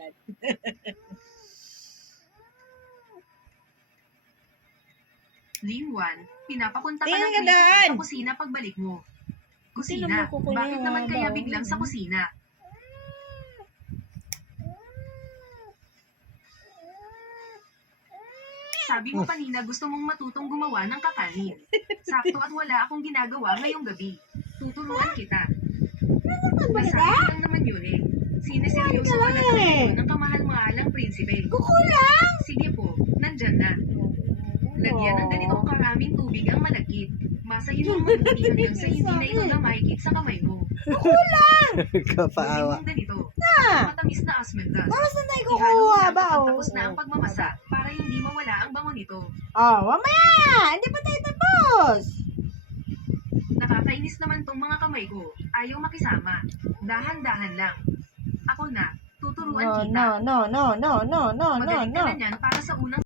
agad. Lingwan, pinapapunta ka Tingnan ng ka krisis daan. sa kusina pagbalik mo. Tingnan Kusina, mo, kukunin bakit yung naman kaya baon. biglang sa kusina? Sabi mo kanina gusto mong matutong gumawa ng kakanin. Sakto at wala akong ginagawa ngayong gabi. Tuturuan kita. Nasabi ko lang naman yun eh. Sineseryoso ka na tuloy ng kamahal-mahalang prinsipe. Kukulang! Sige po, nandyan na. Lagyan ng ganitong karaming tubig ang malagkit. Masahin mo mabuti hanggang sa hindi na ito na mahigit sa kamay mo. Kukulang! Gawin Kapaawa. mong ganito. Na! Matamis na asmentas. Tapos na tayo Ihalo kukuha mo lang ba? kapag tapos na ang pagmamasa para hindi mawala ang bango nito. Oh, mamaya! Hindi pa tayo tapos! Nakakainis naman tong mga kamay ko. Ayaw makisama. Dahan-dahan lang. Ako na, tuturuan kita. No. Magaling ka na niyan para sa unang